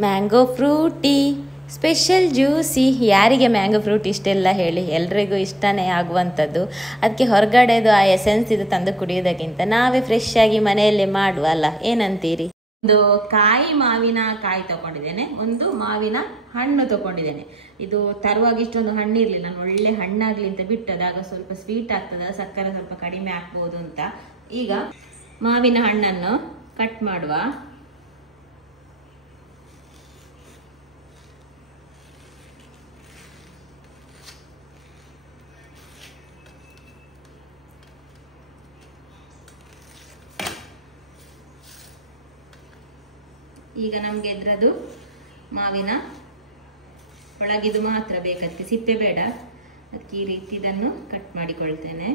Mango Frooti special juicy. ಯಾರಿಗೆ mango fruit ಇಷ್ಟೆಲ್ಲ ಹೇಳಿ, ಎಲ್ರಿಗೂ ಇಷ್ಟನೇ ಆಗುವಂಥದ್ದು. ಅದಕ್ಕೆ ಹೊರಗಡೆದು ಆ ಎಸೆನ್ಸ್ ಇದು ತಂದು ಕುಡಿಯೋದಕ್ಕಿಂತ ನಾವೇ ಫ್ರೆಶ್ ಆಗಿ ಮನೆಯಲ್ಲೇ ಮಾಡುವ ಅಲ್ಲ, ಏನಂತೀರಿ? ಒಂದು ಮಾವಿನ ಕಾಯಿ ತಗೊಂಡಿದ್ದೇನೆ, ಒಂದು ಮಾವಿನ ಹಣ್ಣು ತಗೊಂಡಿದ್ದೇನೆ. ಇದು ತರುವಾಗ ಇಷ್ಟೊಂದು ಹಣ್ಣು ಇರಲಿಲ್ಲ, ನಾನು ಒಳ್ಳೆ ಹಣ್ಣಾಗ್ಲಿ ಅಂತ ಬಿಟ್ಟದಾಗ ಸ್ವಲ್ಪ ಸ್ವೀಟ್ ಆಗ್ತದೆ, ಸಕ್ಕರೆ ಸ್ವಲ್ಪ ಕಡಿಮೆ ಆಗ್ಬೋದು ಅಂತ. ಈಗ ಮಾವಿನ ಹಣ್ಣನ್ನು ಕಟ್ ಮಾಡುವ. ಈಗ ನಮ್ಗೆ ಇದ್ರದ್ದು ಮಾವಿನ ಒಳಗಿದು ಮಾತ್ರ ಬೇಕದಕ್ಕೆ, ಸಿಪ್ಪೆ ಬೇಡ. ಅದಕ್ಕೆ ಈ ರೀತಿ ಇದನ್ನು ಕಟ್ ಮಾಡಿಕೊಳ್ತೇನೆ.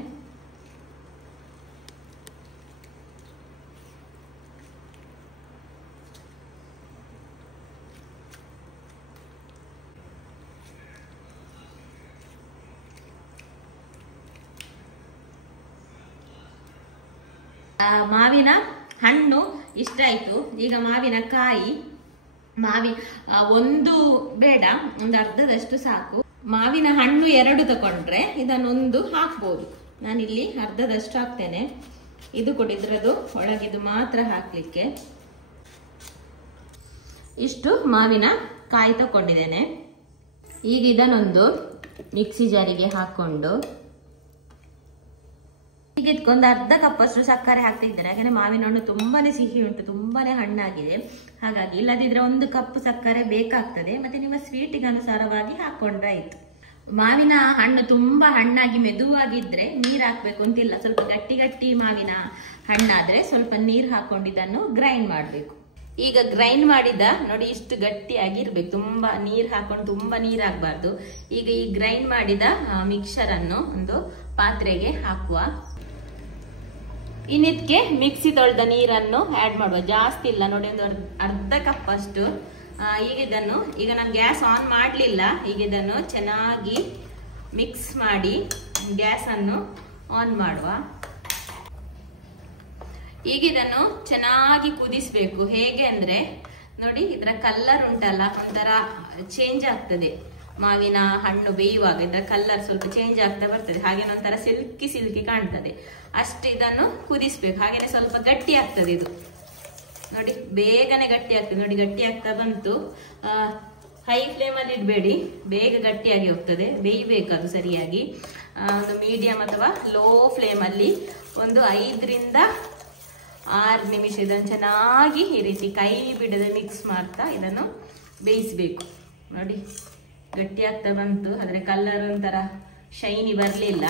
ಮಾವಿನ ಹಣ್ಣು ಇಷ್ಟ ಆಯ್ತು. ಈಗ ಮಾವಿನ ಕಾಯಿ, ಒಂದು ಬೇಡ, ಒಂದು ಅರ್ಧದಷ್ಟು ಸಾಕು. ಮಾವಿನ ಹಣ್ಣು 2 ತಗೊಂಡ್ರೆ ಇದನ್ನೊಂದು ಹಾಕ್ಬೋದು. ನಾನಿಲ್ಲಿ ಅರ್ಧದಷ್ಟು ಹಾಕ್ತೇನೆ. ಇದು ಕೊಡಿದ್ರದು ಒಳಗಿದು ಮಾತ್ರ ಹಾಕ್ಲಿಕ್ಕೆ. ಇಷ್ಟು ಮಾವಿನ ಕಾಯಿ ತಗೊಂಡಿದ್ದೇನೆ. ಈಗ ಇದನ್ನೊಂದು ಮಿಕ್ಸಿ ಜಾರಿಗೆ ಹಾಕೊಂಡು ಈಗ ಇದಕ್ಕೊಂದು ಅರ್ಧ ಕಪ್ಪಷ್ಟು ಸಕ್ಕರೆ ಹಾಕ್ತಿದ್ದೇನೆ. ಯಾಕಂದ್ರೆ ಮಾವಿನ ಹಣ್ಣು ತುಂಬಾನೇ ಸಿಹಿ ಉಂಟು, ತುಂಬಾನೇ ಹಣ್ಣಾಗಿದೆ. ಹಾಗಾಗಿ ಇಲ್ಲದಿದ್ರೆ 1 ಕಪ್ ಸಕ್ಕರೆ ಬೇಕಾಗ್ತದೆ. ಮತ್ತೆ ನಿಮ್ಮ ಸ್ವೀಟಿಗೆ ಅನುಸಾರವಾಗಿ ಹಾಕೊಂಡ್ರೆ ಆಯ್ತು. ಮಾವಿನ ಹಣ್ಣು ತುಂಬಾ ಹಣ್ಣಾಗಿ ಮೆದುವಾಗಿದ್ರೆ ನೀರು ಹಾಕ್ಬೇಕು ಅಂತಿಲ್ಲ. ಸ್ವಲ್ಪ ಗಟ್ಟಿ ಗಟ್ಟಿ ಮಾವಿನ ಹಣ್ಣಾದ್ರೆ ಸ್ವಲ್ಪ ನೀರು ಹಾಕೊಂಡು ಇದನ್ನು ಗ್ರೈಂಡ್ ಮಾಡ್ಬೇಕು. ಈಗ ಗ್ರೈಂಡ್ ಮಾಡಿದ ನೋಡಿ ಇಷ್ಟು ಗಟ್ಟಿಯಾಗಿರ್ಬೇಕು, ತುಂಬಾ ನೀರು ಹಾಕೊಂಡು ತುಂಬಾ ನೀರು ಹಾಕ್ಬಾರ್ದು. ಈಗ ಈ ಗ್ರೈಂಡ್ ಮಾಡಿದ ಮಿಕ್ಸರ್ ಅನ್ನು ಒಂದು ಪಾತ್ರೆಗೆ ಹಾಕುವ. ಇನ್ನಿದ್ಕೆ ಮಿಕ್ಸಿ ತೊಳೆದ ನೀರನ್ನು ಆಡ್ ಮಾಡುವ, ಜಾಸ್ತಿ ಇಲ್ಲ ನೋಡಿ, ಒಂದು ಅರ್ಧ ಕಪ್ ಅಷ್ಟು. ಈಗ ನಾನು ಗ್ಯಾಸ್ ಆನ್ ಮಾಡಲಿಲ್ಲ. ಈಗ ಇದನ್ನು ಚೆನ್ನಾಗಿ ಮಿಕ್ಸ್ ಮಾಡಿ ಗ್ಯಾಸ್ ಅನ್ನು ಆನ್ ಮಾಡುವ. ಈಗ ಇದನ್ನು ಚೆನ್ನಾಗಿ ಕುದಿಸ್ಬೇಕು. ಹೇಗೆ ಅಂದ್ರೆ ನೋಡಿ, ಇದರ ಕಲರ್ ಉಂಟಲ್ಲ ಒಂಥರ ಚೇಂಜ್ ಆಗ್ತದೆ. ಮಾವಿನ ಹಣ್ಣು ಬೇಯುವಾಗ ಇದರ ಕಲರ್ ಸ್ವಲ್ಪ ಚೇಂಜ್ ಆಗ್ತಾ ಬರ್ತದೆ. ಹಾಗೇನೆ ಒಂಥರ ಸಿಲ್ಕಿ ಸಿಲ್ಕಿ ಕಾಣ್ತದೆ. ಅಷ್ಟು ಇದನ್ನು ಕುದಿಸ್ಬೇಕು. ಹಾಗೇನೆ ಸ್ವಲ್ಪ ಗಟ್ಟಿ ಆಗ್ತದೆ ಇದು ನೋಡಿ, ಬೇಗನೆ ಗಟ್ಟಿ ಆಗ್ತದೆ. ನೋಡಿ ಗಟ್ಟಿ ಆಗ್ತಾ ಬಂತು. ಹೈ ಫ್ಲೇಮ್ ಅಲ್ಲಿ ಇಡಬೇಡಿ, ಬೇಗ ಗಟ್ಟಿಯಾಗಿ ಹೋಗ್ತದೆ. ಬೇಯಬೇಕು ಅದು ಸರಿಯಾಗಿ. ಒಂದು ಮೀಡಿಯಂ ಅಥವಾ ಲೋ ಫ್ಲೇಮ್ ಅಲ್ಲಿ ಒಂದು 5 ರಿಂದ 6 ನಿಮಿಷ ಇದನ್ನು ಚೆನ್ನಾಗಿ ಈ ರೀತಿ ಕೈ ಬಿಡದೆ ಮಿಕ್ಸ್ ಮಾಡ್ತಾ ಇದನ್ನು ಬೇಯಿಸಬೇಕು. ನೋಡಿ ಗಟ್ಟಿ ಆಗ್ತಾ ಬಂತು, ಆದ್ರೆ ಕಲರ್ ಒಂಥರ ಶೈನಿ ಬರಲಿಲ್ಲ.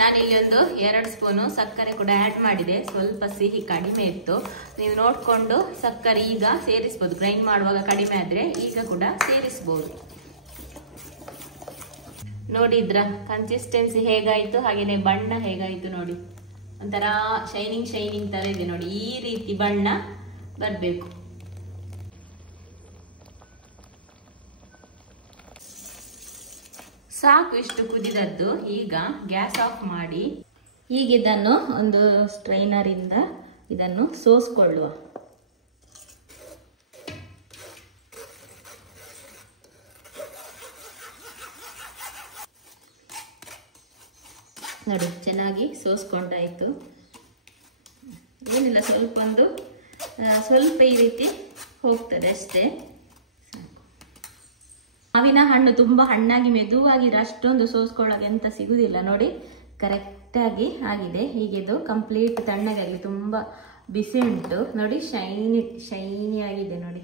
ನಾನಿಲ್ಲಿ ಒಂದು 2 ಸ್ಪೂನು ಸಕ್ಕರೆ ಕೂಡ ಆಡ್ ಮಾಡಿದೆ. ಸ್ವಲ್ಪ ಸಿಹಿ ಕಡಿಮೆ ಇತ್ತು, ನೀವು ನೋಡ್ಕೊಂಡು ಸಕ್ಕರೆ ಈಗ ಸೇರಿಸಬಹುದು. ಗ್ರೈಂಡ್ ಮಾಡುವಾಗ ಕಡಿಮೆ ಆದ್ರೆ ಈಗ ಕೂಡ ಸೇರಿಸಬಹುದು. ನೋಡಿ ಇದ್ರ ಕನ್ಸಿಸ್ಟೆನ್ಸಿ ಹೇಗಾಯ್ತು, ಹಾಗೇನೆ ಬಣ್ಣ ಹೇಗಾಯ್ತು ನೋಡಿ, ಒಂಥರ ಶೈನಿಂಗ್ ಶೈನಿಂಗ್ ತರ ಇದೆ ನೋಡಿ. ಈ ರೀತಿ ಬಣ್ಣ ಬರ್ಬೇಕು. ಸಾಕು ಇಷ್ಟು ಕುದಿದದ್ದು. ಈಗ ಗ್ಯಾಸ್ ಆಫ್ ಮಾಡಿ ಈಗ ಇದನ್ನು ಒಂದು ಸ್ಟ್ರೈನರ್ ಇಂದ ಇದನ್ನು ಸೋಸ್ಕೊಳ್ಳುವ. ನೋಡಿ ಚೆನ್ನಾಗಿ ಸೋಸ್ಕೊಂಡಾಯ್ತು. ಏನಿಲ್ಲ, ಸ್ವಲ್ಪ ಈ ರೀತಿ ಹೋಗ್ತದೆ ಅಷ್ಟೇ. ಮಾವಿನ ಹಣ್ಣು ತುಂಬಾ ಹಣ್ಣಾಗಿ ಮೆದುವಾಗಿದ್ರೆ ಅಷ್ಟೊಂದು ಸೋಸ್ಕೊಳ್ಳೋಕೆ ಎಂತ ಸಿಗುದಿಲ್ಲ. ನೋಡಿ ಕರೆಕ್ಟ್ ಆಗಿ ಆಗಿದೆ. ಹೀಗಿದು ಕಂಪ್ಲೀಟ್ ತಣ್ಣಗಾಗಿ ತುಂಬಾ ಬಿಸಿ ಉಂಟು ನೋಡಿ, ಶೈನಿ ಆಗಿದೆ ನೋಡಿ.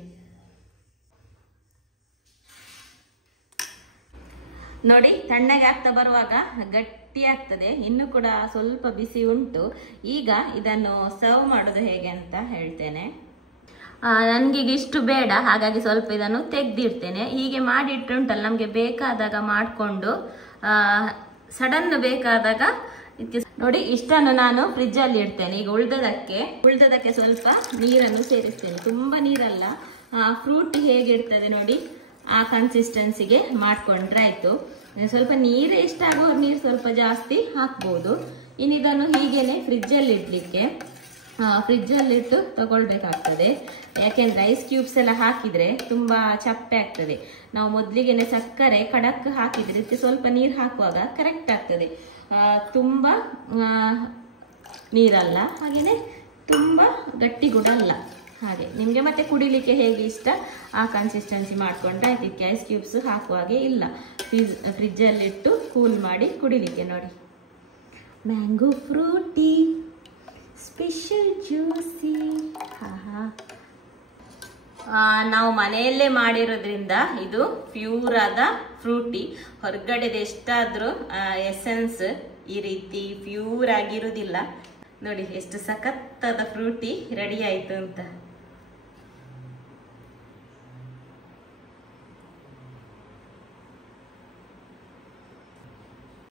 ನೋಡಿ ತಣ್ಣಗೆ ಆಗ್ತಾ ಬರುವಾಗ ಗಟ್ಟಿ ಆಗ್ತದೆ. ಇನ್ನು ಕೂಡ ಸ್ವಲ್ಪ ಬಿಸಿ ಉಂಟು. ಈಗ ಇದನ್ನು ಸರ್ವ್ ಮಾಡೋದು ಹೇಗೆ ಅಂತ ಹೇಳ್ತೇನೆ. ನನಗೆ ಇಷ್ಟು ಬೇಡ, ಹಾಗಾಗಿ ಸ್ವಲ್ಪ ಇದನ್ನು ತೆಗೆದಿಡ್ತೇನೆ. ಹೀಗೆ ಮಾಡಿಟ್ಟುಂಟಲ್ಲ, ನಮಗೆ ಬೇಕಾದಾಗ ಮಾಡಿಕೊಂಡು ಸಡನ್ ಬೇಕಾದಾಗ ನೋಡಿ ಇಷ್ಟನ್ನು ನಾನು ಫ್ರಿಜ್ ಅಲ್ಲಿ ಇಡ್ತೇನೆ. ಈಗ ಉಳ್ದದಕ್ಕೆ ಸ್ವಲ್ಪ ನೀರನ್ನು ಸೇರಿಸ್ತೇನೆ. ತುಂಬಾ ನೀರಲ್ಲ, ಫ್ರೂಟ್ ಹೇಗಿರ್ತದೆ ನೋಡಿ ಆ ಕನ್ಸಿಸ್ಟೆನ್ಸಿಗೆ ಮಾಡ್ಕೊಂಡ್ರೆ ಆಯ್ತು. ಸ್ವಲ್ಪ ನೀರು ಎಷ್ಟಾಗೋ ನೀರು ಸ್ವಲ್ಪ ಜಾಸ್ತಿ ಹಾಕ್ಬೋದು. ಇನ್ನು ಇದನ್ನು ಹೀಗೇನೆ ಫ್ರಿಜ್ ಅಲ್ಲಿ ಇಡ್ಲಿಕ್ಕೆ ಫ್ರಿಜ್ಜಲ್ಲಿಟ್ಟು ತಗೊಳ್ಬೇಕಾಗ್ತದೆ. ಯಾಕೆಂದ್ರೆ ಐಸ್ ಕ್ಯೂಬ್ಸ್ ಎಲ್ಲ ಹಾಕಿದ್ರೆ ತುಂಬಾ ಚಪ್ಪೆ ಆಗ್ತದೆ. ನಾವು ಮೊದಲಿಗೆನೆ ಸಕ್ಕರೆ ಕಡಕ್ ಹಾಕಿದ್ರೆ ಇದಕ್ಕೆ ಸ್ವಲ್ಪ ನೀರು ಹಾಕುವಾಗ ಕರೆಕ್ಟ್ ಆಗ್ತದೆ. ತುಂಬಾ ನೀರಲ್ಲ, ಹಾಗೇನೆ ತುಂಬಾ ಗಟ್ಟಿ ಕೂಡ ಅಲ್ಲ. ಹಾಗೆ ನಿಮಗೆ ಮತ್ತೆ ಕುಡಿಲಿಕ್ಕೆ ಹೇಗೆ ಇಷ್ಟ ಆ ಕನ್ಸಿಸ್ಟೆನ್ಸಿ ಮಾಡ್ಕೊಂಡ್ರೆ ಇದಕ್ಕೆ ಐಸ್ ಕ್ಯೂಬ್ಸ್ ಹಾಕುವಾಗೆ ಇಲ್ಲ. ಫ್ರಿಜ್ಜಲ್ಲಿಟ್ಟು ಕೂಲ್ ಮಾಡಿ ಕುಡಿಲಿಕ್ಕೆ. ನೋಡಿ, ಮ್ಯಾಂಗೋ ಫ್ರೂಟಿ ಸ್ಪೆಷಲ್ ಜ್ಯೂಸಿ. ನಾವು ಮನೆಯಲ್ಲೇ ಮಾಡಿರೋದ್ರಿಂದ ಇದು ಪ್ಯೂರ್ ಆದ ಫ್ರೂಟಿ. ಹೊರಗಡೆದು ಎಷ್ಟಾದ್ರೂ ಎಸೆನ್ಸ್ ಈ ರೀತಿ ಪ್ಯೂರ್ ಆಗಿರುವುದಿಲ್ಲ. ನೋಡಿ ಎಷ್ಟು ಸಖತ್ತಾದ ಫ್ರೂಟಿ ರೆಡಿ ಆಯ್ತು ಅಂತ.